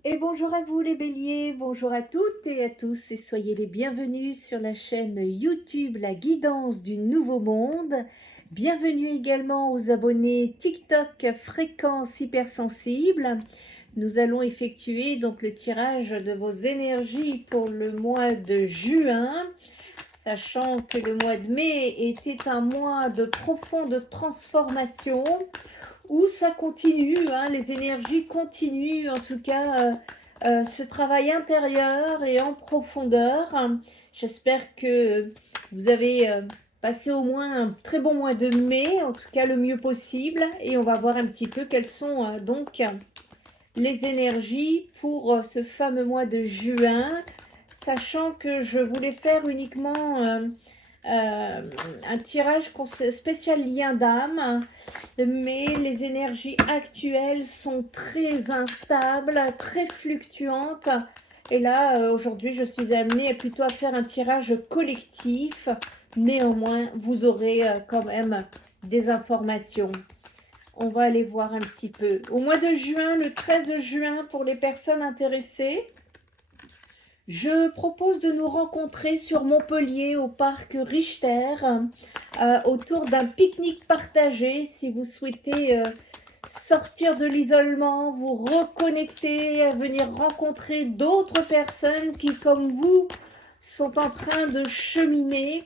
Et bonjour à vous les béliers, bonjour à toutes et à tous et soyez les bienvenus sur la chaîne YouTube La Guidance du Nouveau Monde. Bienvenue également aux abonnés TikTok Fréquence Hypersensible. Nous allons effectuer donc le tirage de vos énergies pour le mois de juin, sachant que le mois de mai était un mois de profonde transformation où ça continue, hein, les énergies continuent, en tout cas, ce travail intérieur et en profondeur. J'espère que vous avez passé au moins un très bon mois de mai, en tout cas le mieux possible, et on va voir un petit peu quelles sont donc les énergies pour ce fameux mois de juin, sachant que je voulais faire uniquement un tirage spécial lien d'âme, mais les énergies actuelles sont très instables, très fluctuantes. Et là, aujourd'hui, je suis amenée plutôt à faire un tirage collectif. Néanmoins, vous aurez quand même des informations. On va aller voir un petit peu. Au mois de juin, le 13 juin, pour les personnes intéressées, je propose de nous rencontrer sur Montpellier au parc Richter autour d'un pique-nique partagé. Si vous souhaitez sortir de l'isolement, vous reconnecter, venir rencontrer d'autres personnes qui, comme vous, sont en train de cheminer,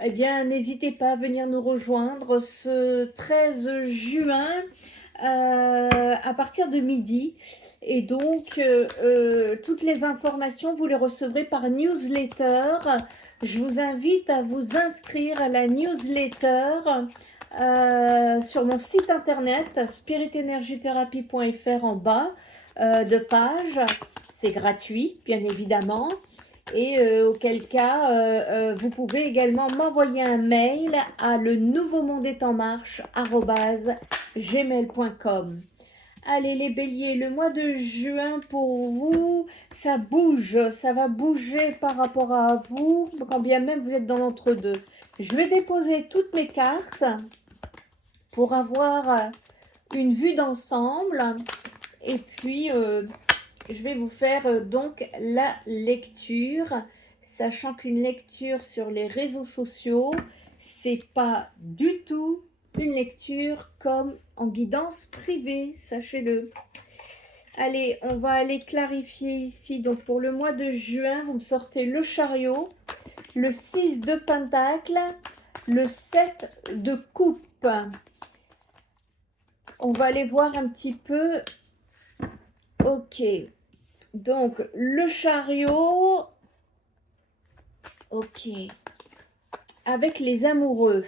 eh bien, n'hésitez pas à venir nous rejoindre ce 13 juin à partir de midi. Et donc, toutes les informations, vous les recevrez par newsletter. Je vous invite à vous inscrire à la newsletter sur mon site internet spiritenergithérapie.fr en bas de page. C'est gratuit, bien évidemment. Et auquel cas, vous pouvez également m'envoyer un mail à le nouveau monde est en marche @gmail.com. Allez les béliers, le mois de juin pour vous, ça bouge, ça va bouger par rapport à vous, quand bien même vous êtes dans l'entre-deux. Je vais déposer toutes mes cartes pour avoir une vue d'ensemble et puis je vais vous faire donc la lecture, sachant qu'une lecture sur les réseaux sociaux, c'est pas du tout une lecture comme en guidance privée, sachez-le. Allez, on va aller clarifier ici. Donc pour le mois de juin, vous me sortez le chariot, le 6 de pentacle, le 7 de coupe. On va aller voir un petit peu. Ok. Donc le chariot. Ok. Avec les amoureux.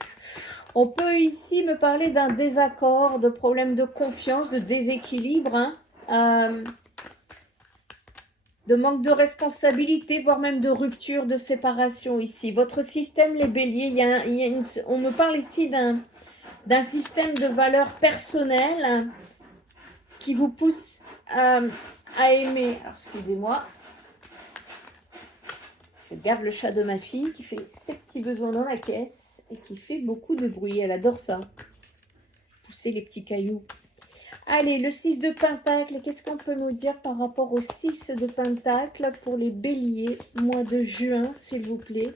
On peut ici me parler d'un désaccord, de problème de confiance, de déséquilibre, de manque de responsabilité, voire même de rupture, de séparation ici. Votre système, les béliers, on me parle ici d'un système de valeurs personnelles qui vous pousse à aimer. Alors, excusez-moi. Je garde le chat de ma fille qui fait ses petits besoins dans la caisse et qui fait beaucoup de bruit. Elle adore ça. Pousser les petits cailloux. Allez, le 6 de pentacle, qu'est-ce qu'on peut nous dire par rapport au 6 de pentacle pour les béliers, mois de juin, s'il vous plaît?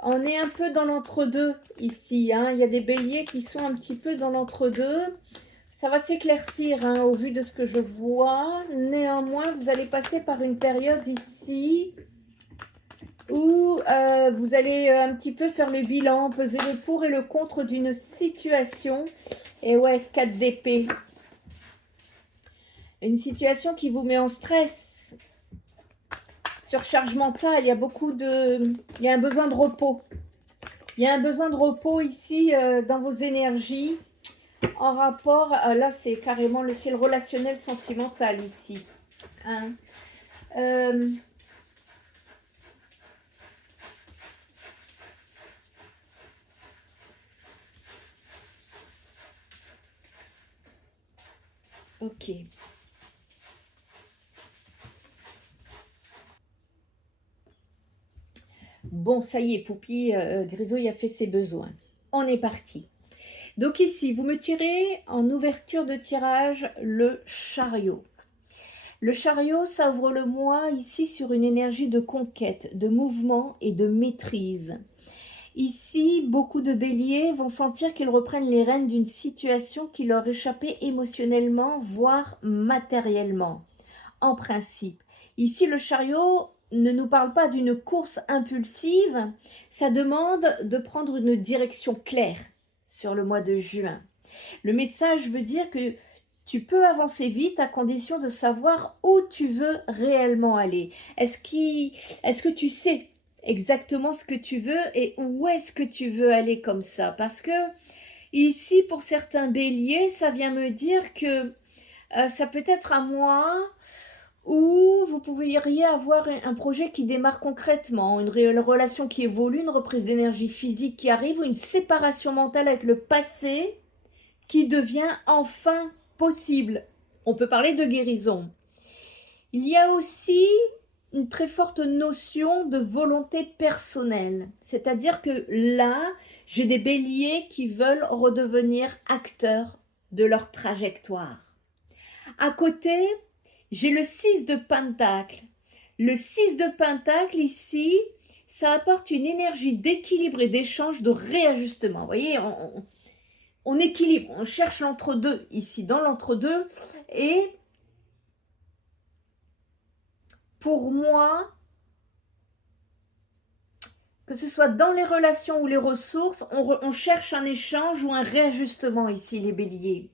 On est un peu dans l'entre-deux ici, hein. Il y a des béliers qui sont un petit peu dans l'entre-deux. Ça va s'éclaircir au vu de ce que je vois. Néanmoins, vous allez passer par une période ici où vous allez un petit peu faire le bilan, peser le pour et le contre d'une situation. Et ouais, 4 d'épée. Une situation qui vous met en stress, surcharge mentale, il y a il y a un besoin de repos. Il y a un besoin de repos ici dans vos énergies en rapport, là c'est carrément le ciel relationnel sentimental ici. Hein. Ok. Bon, ça y est, Poupie, Grisouille a fait ses besoins. On est parti. Donc ici, vous me tirez en ouverture de tirage le chariot. Le chariot, ça ouvre le mois ici sur une énergie de conquête, de mouvement et de maîtrise. Ici, beaucoup de béliers vont sentir qu'ils reprennent les rênes d'une situation qui leur échappait émotionnellement, voire matériellement, en principe. Ici, le chariot ne nous parle pas d'une course impulsive, ça demande de prendre une direction claire sur le mois de juin. Le message veut dire que tu peux avancer vite à condition de savoir où tu veux réellement aller. Est-ce que tu sais exactement ce que tu veux et où est-ce que tu veux aller comme ça? Parce que ici, pour certains béliers, ça vient me dire que ça peut être un mois où vous pourriez avoir un projet qui démarre concrètement, une relation qui évolue, une reprise d'énergie physique qui arrive, ou une séparation mentale avec le passé qui devient enfin possible. On peut parler de guérison. Il y a aussi une très forte notion de volonté personnelle. C'est-à-dire que là, j'ai des béliers qui veulent redevenir acteurs de leur trajectoire. À côté, j'ai le 6 de Pentacle. Le 6 de Pentacle ici, ça apporte une énergie d'équilibre et d'échange, de réajustement. Vous voyez, on équilibre, on cherche l'entre-deux ici, dans l'entre-deux. Et pour moi, que ce soit dans les relations ou les ressources, on cherche un échange ou un réajustement ici, les béliers.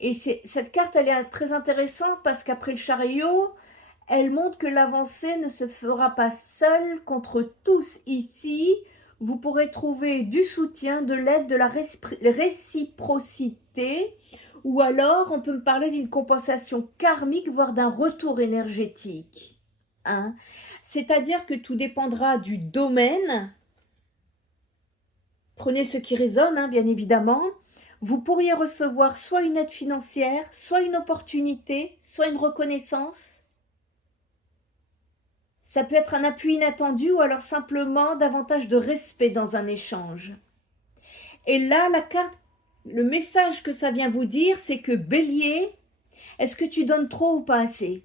Et cette carte, elle est très intéressante parce qu'après le chariot, elle montre que l'avancée ne se fera pas seule contre tous ici. Vous pourrez trouver du soutien, de l'aide, de la réciprocité, ou alors on peut me parler d'une compensation karmique, voire d'un retour énergétique. Hein? C'est-à-dire que tout dépendra du domaine. Prenez ce qui résonne, hein, bien évidemment. Vous pourriez recevoir soit une aide financière, soit une opportunité, soit une reconnaissance. Ça peut être un appui inattendu ou alors simplement davantage de respect dans un échange. Et là, la carte, le message que ça vient vous dire, c'est que Bélier, est-ce que tu donnes trop ou pas assez?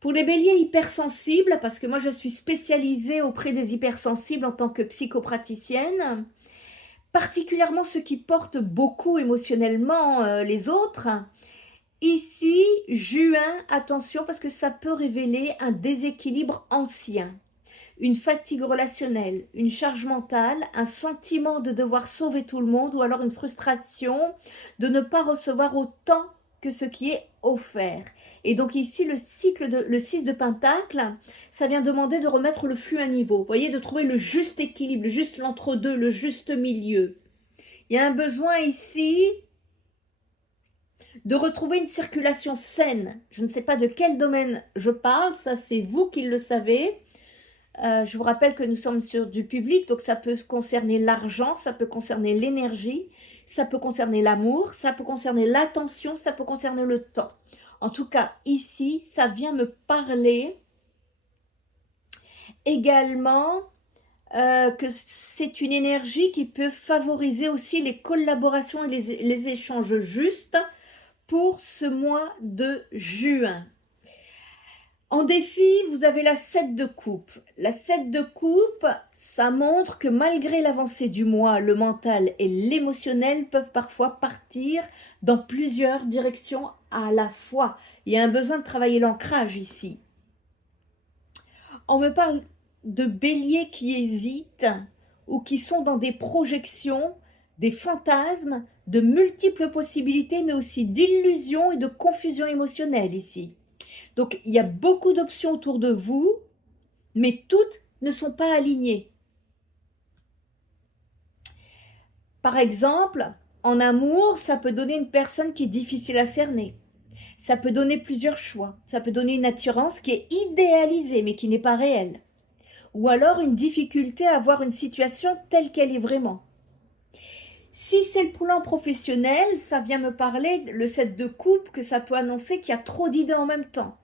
Pour les béliers hypersensibles, parce que moi je suis spécialisée auprès des hypersensibles en tant que psychopraticienne, particulièrement ceux qui portent beaucoup émotionnellement les autres, ici, juin, attention parce que ça peut révéler un déséquilibre ancien, une fatigue relationnelle, une charge mentale, un sentiment de devoir sauver tout le monde ou alors une frustration de ne pas recevoir autant que ce qui est offert. Et donc ici, le 6 de Pentacle, ça vient demander de remettre le flux à niveau. Vous voyez, de trouver le juste équilibre, le juste l'entre-deux, le juste milieu. Il y a un besoin ici de retrouver une circulation saine. Je ne sais pas de quel domaine je parle, ça c'est vous qui le savez. Je vous rappelle que nous sommes sur du public, donc ça peut concerner l'argent, ça peut concerner l'énergie, ça peut concerner l'amour, ça peut concerner l'attention, ça peut concerner le temps. En tout cas, ici, ça vient me parler également que c'est une énergie qui peut favoriser aussi les collaborations et les échanges justes pour ce mois de juin. En défi, vous avez la 7 de coupe. La 7 de coupe, ça montre que malgré l'avancée du mois, le mental et l'émotionnel peuvent parfois partir dans plusieurs directions à la fois. Il y a un besoin de travailler l'ancrage ici. On me parle de béliers qui hésitent ou qui sont dans des projections, des fantasmes, de multiples possibilités, mais aussi d'illusions et de confusion émotionnelle ici. Donc, il y a beaucoup d'options autour de vous, mais toutes ne sont pas alignées. Par exemple, en amour, ça peut donner une personne qui est difficile à cerner. Ça peut donner plusieurs choix. Ça peut donner une attirance qui est idéalisée, mais qui n'est pas réelle. Ou alors une difficulté à voir une situation telle qu'elle est vraiment. Si c'est le plan professionnel, ça vient me parler, le 7 de coupe, que ça peut annoncer qu'il y a trop d'idées en même temps.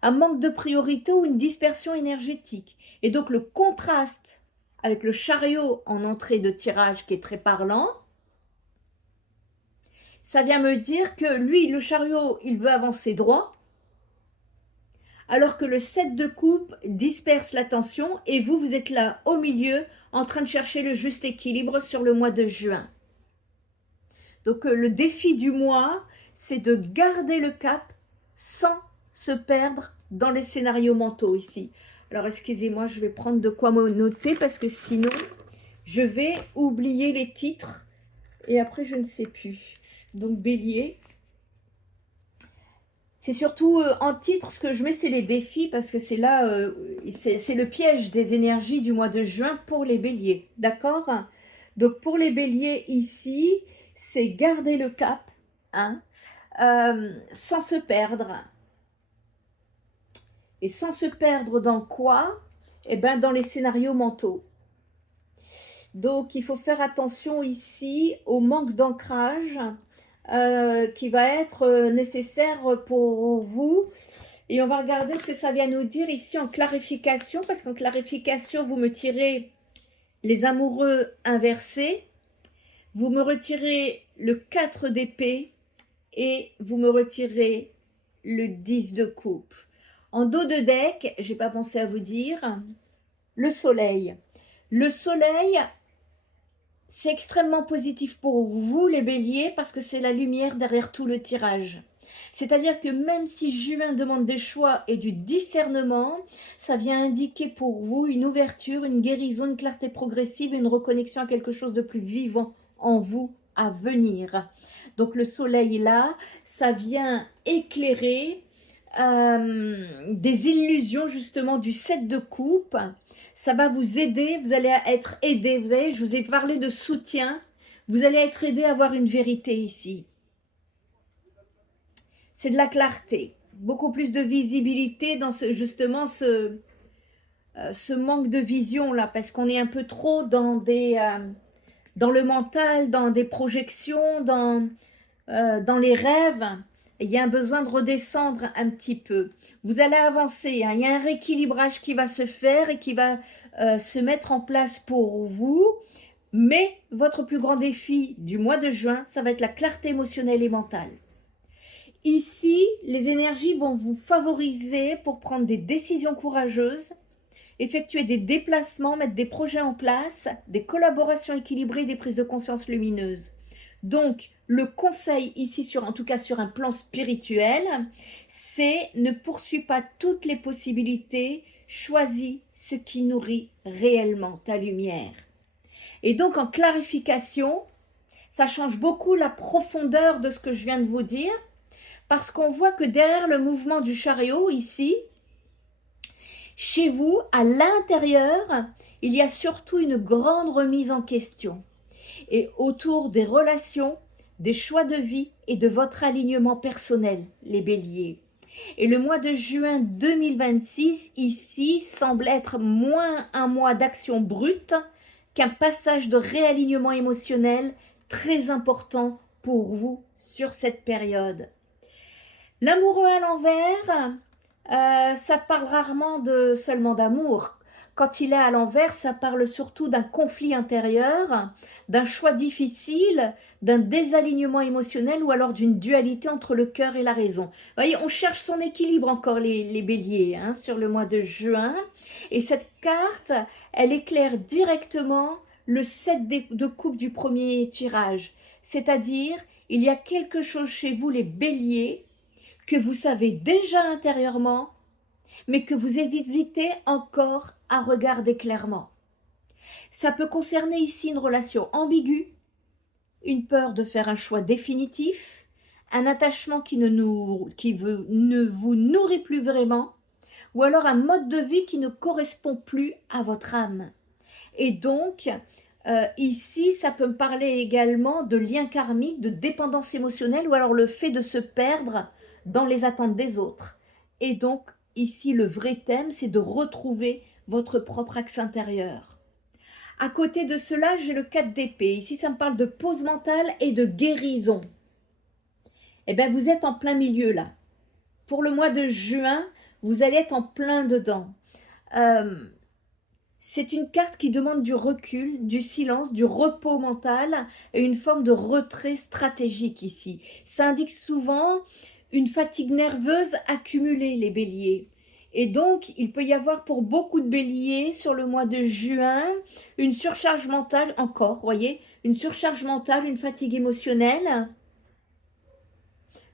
Un manque de priorité ou une dispersion énergétique. Et donc le contraste avec le chariot en entrée de tirage qui est très parlant, ça vient me dire que lui, le chariot, il veut avancer droit, alors que le 7 de coupe disperse l'attention et vous, vous êtes là au milieu en train de chercher le juste équilibre sur le mois de juin. Donc le défi du mois, c'est de garder le cap sans se perdre dans les scénarios mentaux ici. Alors excusez-moi, je vais prendre de quoi me noter parce que sinon, je vais oublier les titres et après je ne sais plus. Donc Bélier. C'est surtout en titre, ce que je mets, c'est les défis, parce que c'est là, c'est le piège des énergies du mois de juin pour les béliers, d'accord? Donc pour les béliers ici, c'est garder le cap, hein, sans se perdre. Et sans se perdre dans quoi? Eh bien dans les scénarios mentaux. Donc il faut faire attention ici au manque d'ancrage, qui va être nécessaire pour vous. Et on va regarder ce que ça vient nous dire ici en clarification, parce qu'en clarification, vous me tirez les amoureux inversés, vous me retirez le 4 d'épée et vous me retirez le 10 de coupe. En dos de deck, j'ai pas pensé à vous dire, le soleil. Le soleil, c'est extrêmement positif pour vous, les béliers, parce que c'est la lumière derrière tout le tirage. C'est-à-dire que même si juin demande des choix et du discernement, ça vient indiquer pour vous une ouverture, une guérison, une clarté progressive, une reconnexion à quelque chose de plus vivant en vous à venir. Donc le soleil là, ça vient éclairer des illusions justement du 7 de coupe. Ça va vous aider, vous allez être aidé. Vous savez, je vous ai parlé de soutien. Vous allez être aidé à avoir une vérité ici. C'est de la clarté, beaucoup plus de visibilité dans justement ce manque de vision là, parce qu'on est un peu trop dans le mental, dans des projections, dans les rêves. Il y a un besoin de redescendre un petit peu. Vous allez avancer, hein. Il y a un rééquilibrage qui va se faire et qui va se mettre en place pour vous. Mais votre plus grand défi du mois de juin, ça va être la clarté émotionnelle et mentale. Ici, les énergies vont vous favoriser pour prendre des décisions courageuses, effectuer des déplacements, mettre des projets en place, des collaborations équilibrées, des prises de conscience lumineuses. Donc, le conseil ici, en tout cas sur un plan spirituel, c'est ne poursuis pas toutes les possibilités, choisis ce qui nourrit réellement ta lumière. Et donc, en clarification, ça change beaucoup la profondeur de ce que je viens de vous dire, parce qu'on voit que derrière le mouvement du chariot, ici, chez vous, à l'intérieur, il y a surtout une grande remise en question. Et autour des relations, des choix de vie et de votre alignement personnel, les béliers. Et le mois de juin 2026, ici, semble être moins un mois d'action brute qu'un passage de réalignement émotionnel très important pour vous sur cette période. L'amoureux à l'envers, ça parle rarement seulement d'amour. Quand il est à l'envers, ça parle surtout d'un conflit intérieur, d'un choix difficile, d'un désalignement émotionnel ou alors d'une dualité entre le cœur et la raison. Vous voyez, on cherche son équilibre encore les béliers, hein, sur le mois de juin. Et cette carte, elle éclaire directement le 7 de coupe du premier tirage. C'est-à-dire, il y a quelque chose chez vous, les béliers, que vous savez déjà intérieurement, mais que vous hésitez encore à regarder clairement. Ça peut concerner ici une relation ambiguë, une peur de faire un choix définitif, un attachement qui ne vous nourrit plus vraiment, ou alors un mode de vie qui ne correspond plus à votre âme. Et donc, ici, ça peut me parler également de liens karmiques, de dépendance émotionnelle, ou alors le fait de se perdre dans les attentes des autres. Et donc, ici, le vrai thème, c'est de retrouver votre propre axe intérieur. À côté de cela, j'ai le 4 d'épée. Ici, ça me parle de pause mentale et de guérison. Eh bien, vous êtes en plein milieu là. Pour le mois de juin, vous allez être en plein dedans. C'est une carte qui demande du recul, du silence, du repos mental et une forme de retrait stratégique ici. Ça indique souvent une fatigue nerveuse accumulée, les béliers. Et donc, il peut y avoir pour beaucoup de béliers sur le mois de juin une surcharge mentale encore, voyez, une surcharge mentale, une fatigue émotionnelle,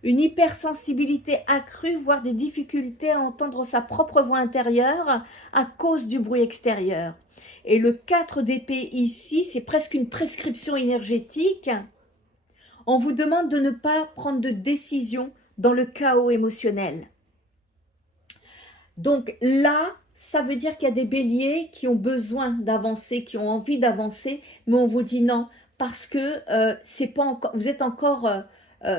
une hypersensibilité accrue, voire des difficultés à entendre sa propre voix intérieure à cause du bruit extérieur. Et le 4 d'épée ici, c'est presque une prescription énergétique. On vous demande de ne pas prendre de décision dans le chaos émotionnel. Donc là, ça veut dire qu'il y a des béliers qui ont besoin d'avancer, qui ont envie d'avancer, mais on vous dit non, parce que c'est pas encore, vous êtes encore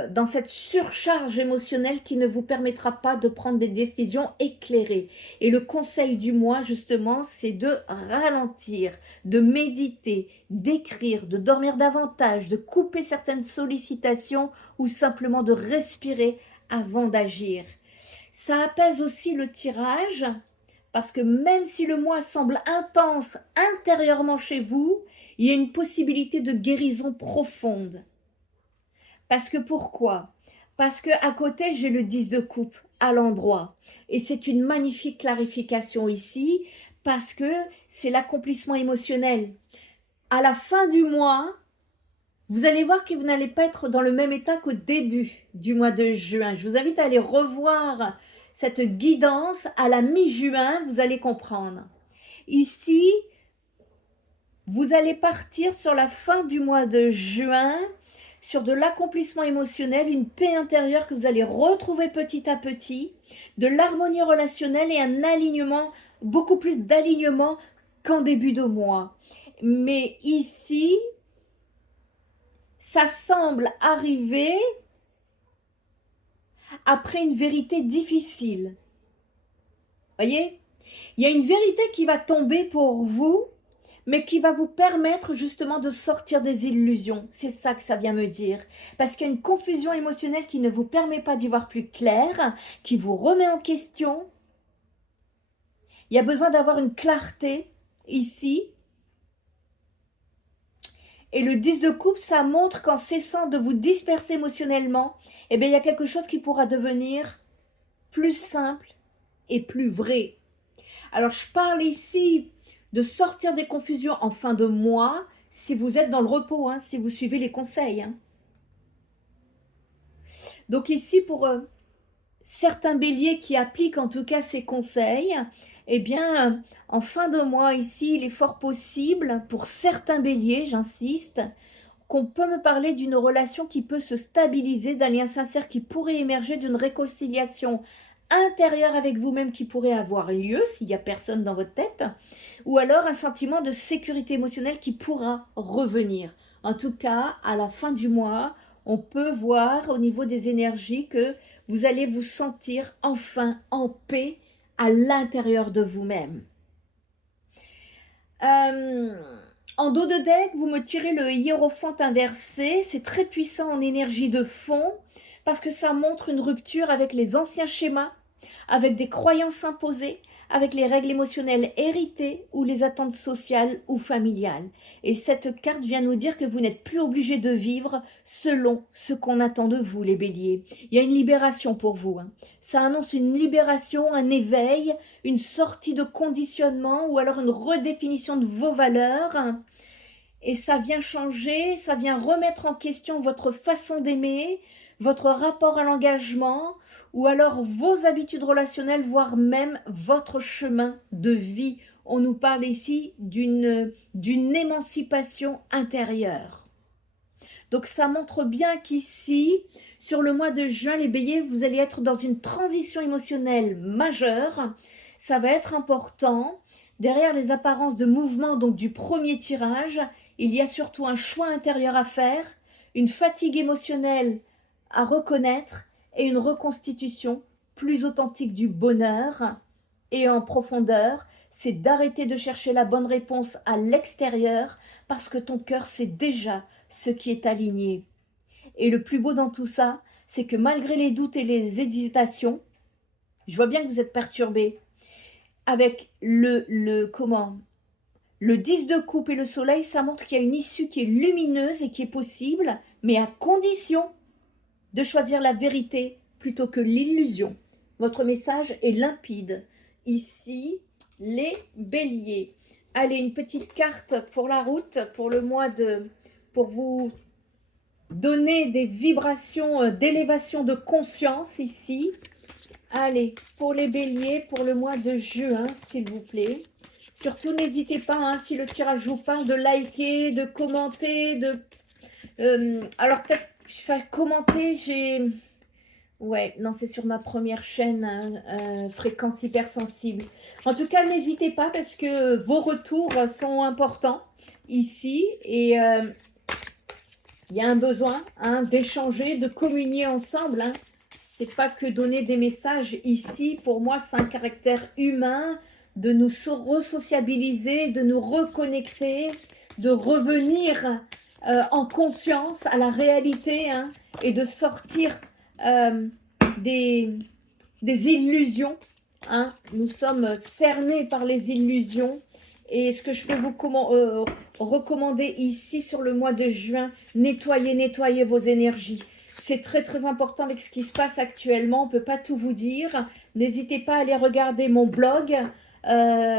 dans cette surcharge émotionnelle qui ne vous permettra pas de prendre des décisions éclairées. Et le conseil du mois, justement, c'est de ralentir, de méditer, d'écrire, de dormir davantage, de couper certaines sollicitations ou simplement de respirer avant d'agir. Ça apaise aussi le tirage, parce que même si le mois semble intense intérieurement chez vous, il y a une possibilité de guérison profonde. Parce que pourquoi? Parce que à côté, j'ai le 10 de coupe à l'endroit. Et c'est une magnifique clarification ici, parce que c'est l'accomplissement émotionnel. À la fin du mois, vous allez voir que vous n'allez pas être dans le même état qu'au début du mois de juin. Je vous invite à aller revoir cette guidance à la mi-juin, vous allez comprendre. Ici, vous allez partir sur la fin du mois de juin, sur de l'accomplissement émotionnel, une paix intérieure que vous allez retrouver petit à petit, de l'harmonie relationnelle et un alignement, beaucoup plus d'alignement qu'en début de mois. Mais ici, ça semble arriver après une vérité difficile. Voyez, il y a une vérité qui va tomber pour vous, mais qui va vous permettre justement de sortir des illusions. C'est ça que ça vient me dire. Parce qu'il y a une confusion émotionnelle qui ne vous permet pas d'y voir plus clair, qui vous remet en question. Il y a besoin d'avoir une clarté ici. Et le 10 de coupe, ça montre qu'en cessant de vous disperser émotionnellement, eh bien, il y a quelque chose qui pourra devenir plus simple et plus vrai. Alors, je parle ici de sortir des confusions en fin de mois, si vous êtes dans le repos, hein, si vous suivez les conseils. Hein. Donc ici, pour certains béliers qui appliquent en tout cas ces conseils, eh bien, en fin de mois ici, il est fort possible, pour certains béliers, j'insiste, qu'on peut me parler d'une relation qui peut se stabiliser, d'un lien sincère qui pourrait émerger, d'une réconciliation intérieure avec vous-même qui pourrait avoir lieu s'il n'y a personne dans votre tête, ou alors un sentiment de sécurité émotionnelle qui pourra revenir. En tout cas, à la fin du mois, on peut voir au niveau des énergies que vous allez vous sentir enfin en paix à l'intérieur de vous-même. En dos de deck, vous me tirez le hiérophant inversé. C'est très puissant en énergie de fond parce que ça montre une rupture avec les anciens schémas, avec des croyances imposées, avec les règles émotionnelles héritées ou les attentes sociales ou familiales. Et cette carte vient nous dire que vous n'êtes plus obligé de vivre selon ce qu'on attend de vous, les béliers. Il y a une libération pour vous. Hein. Ça annonce une libération, un éveil, une sortie de conditionnement ou alors une redéfinition de vos valeurs. Et ça vient changer, ça vient remettre en question votre façon d'aimer, votre rapport à l'engagement, ou alors vos habitudes relationnelles, voire même votre chemin de vie. On nous parle ici d'une émancipation intérieure. Donc ça montre bien qu'ici, sur le mois de juin, les béliers, vous allez être dans une transition émotionnelle majeure. Ça va être important. Derrière les apparences de mouvement donc du premier tirage, il y a surtout un choix intérieur à faire, une fatigue émotionnelle à reconnaître et une reconstitution plus authentique du bonheur. Et en profondeur, c'est d'arrêter de chercher la bonne réponse à l'extérieur parce que ton cœur sait déjà ce qui est aligné. Et le plus beau dans tout ça, c'est que malgré les doutes et les hésitations, je vois bien que vous êtes perturbés avec Le 10 de coupe et le soleil, ça montre qu'il y a une issue qui est lumineuse et qui est possible, mais à condition de choisir la vérité plutôt que l'illusion. Votre message est limpide. Ici, les béliers. Allez, une petite carte pour la route, pour le mois de... pour vous donner des vibrations d'élévation de conscience ici. Allez, pour les béliers, pour le mois de juin, s'il vous plaît. Surtout, n'hésitez pas, hein, si le tirage vous parle, de liker, de commenter, de... alors, peut-être, commenter, j'ai... Ouais, non, c'est sur ma première chaîne, hein, Fréquence Hypersensible. En tout cas, n'hésitez pas parce que vos retours sont importants ici. Et il y a un besoin, hein, d'échanger, de communier ensemble, hein. C'est pas que donner des messages ici. Pour moi, c'est un caractère humain de nous resociabiliser, de nous reconnecter, de revenir en conscience à la réalité, hein, et de sortir des illusions, hein. Nous sommes cernés par les illusions. Et ce que je peux vous recommander ici sur le mois de juin, nettoyez vos énergies. C'est très très important avec ce qui se passe actuellement. On ne peut pas tout vous dire. N'hésitez pas à aller regarder mon blog.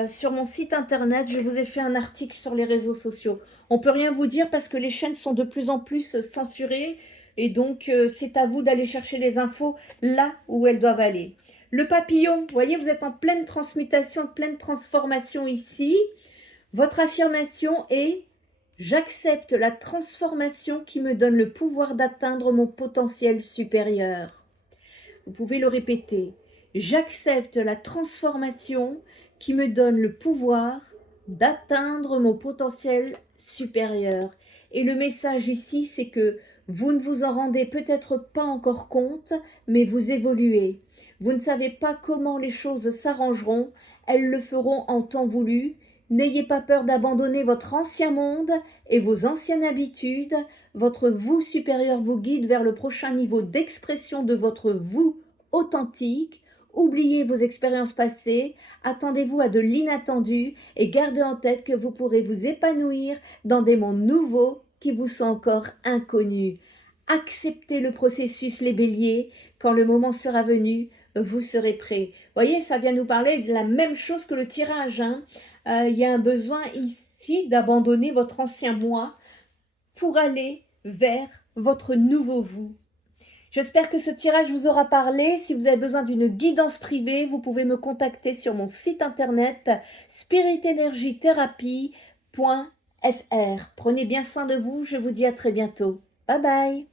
Sur mon site internet, je vous ai fait un article sur les réseaux sociaux. On ne peut rien vous dire parce que les chaînes sont de plus en plus censurées. Et donc, c'est à vous d'aller chercher les infos là où elles doivent aller. Le papillon, vous voyez, vous êtes en pleine transmutation, pleine transformation ici. Votre affirmation est « J'accepte la transformation qui me donne le pouvoir d'atteindre mon potentiel supérieur ». Vous pouvez le répéter. « J'accepte la transformation qui me donne le pouvoir d'atteindre mon potentiel supérieur ». Et le message ici, c'est que vous ne vous en rendez peut-être pas encore compte, mais vous évoluez. Vous ne savez pas comment les choses s'arrangeront, elles le feront en temps voulu. N'ayez pas peur d'abandonner votre ancien monde et vos anciennes habitudes. Votre vous supérieur vous guide vers le prochain niveau d'expression de votre vous authentique. Oubliez vos expériences passées, attendez-vous à de l'inattendu et gardez en tête que vous pourrez vous épanouir dans des mondes nouveaux qui vous sont encore inconnus. Acceptez le processus, les béliers. Quand le moment sera venu, vous serez prêts. Voyez, ça vient nous parler de la même chose que le tirage, hein. Il y a un besoin ici d'abandonner votre ancien moi pour aller vers votre nouveau vous. J'espère que ce tirage vous aura parlé. Si vous avez besoin d'une guidance privée, vous pouvez me contacter sur mon site internet spiritenergietherapie.fr. Prenez bien soin de vous, je vous dis à très bientôt. Bye bye.